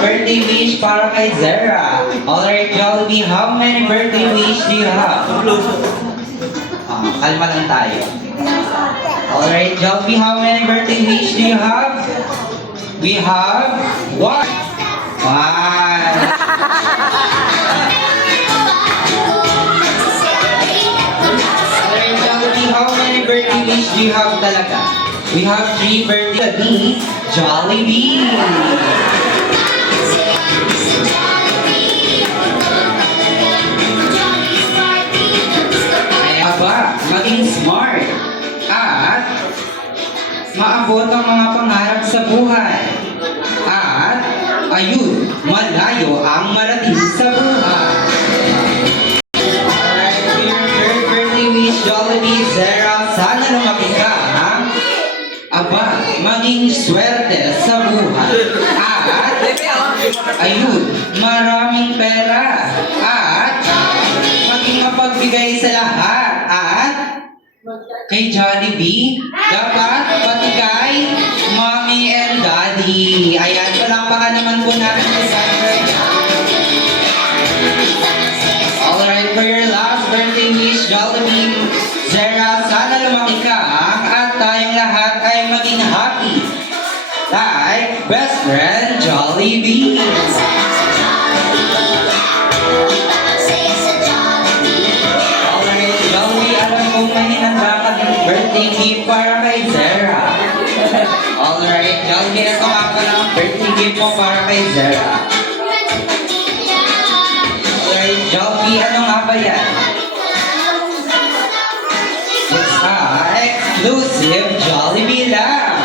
birthday wish para kay Zara. Alright, Jollibee, how many birthday wish do you have? Kalma lang tayo. Alright, Jollibee, how many birthday wish do you have? We have one. One. Alright, Jollibee, how many birthday wish do you have talaga? We have 3 birthday. Jollibee. Kaya ba, maging smart at maabot ang mga pangarap sa buhay. At ayun, malayo ang marating sa buhay. Alright, for your third birthday wish, Jollibee, Zara, sana lumaki ka, ha? Aba, maging swerte sa buhay. At ayun, maraming pera. At maging mapagbigay sa lahat. At kay Jollibee, dapat pati kay Mommy and Daddy. Ayan, palakpakan naman po natin sa Zara. Alright, for your last birthday wish, Jollibee, Zara, sana lumaki ka at tayong lahat ay maging happy. Like best friend, Jollibee. Alright, Jollibee, alam kong may hinanda ka ng birthday gift para kay Zara. Alright, Jollibee, ito nga pala ang birthday gift mo para kay Zara. Alright, Jollibee, ano nga ba yan? It's exclusive Jollibee lang.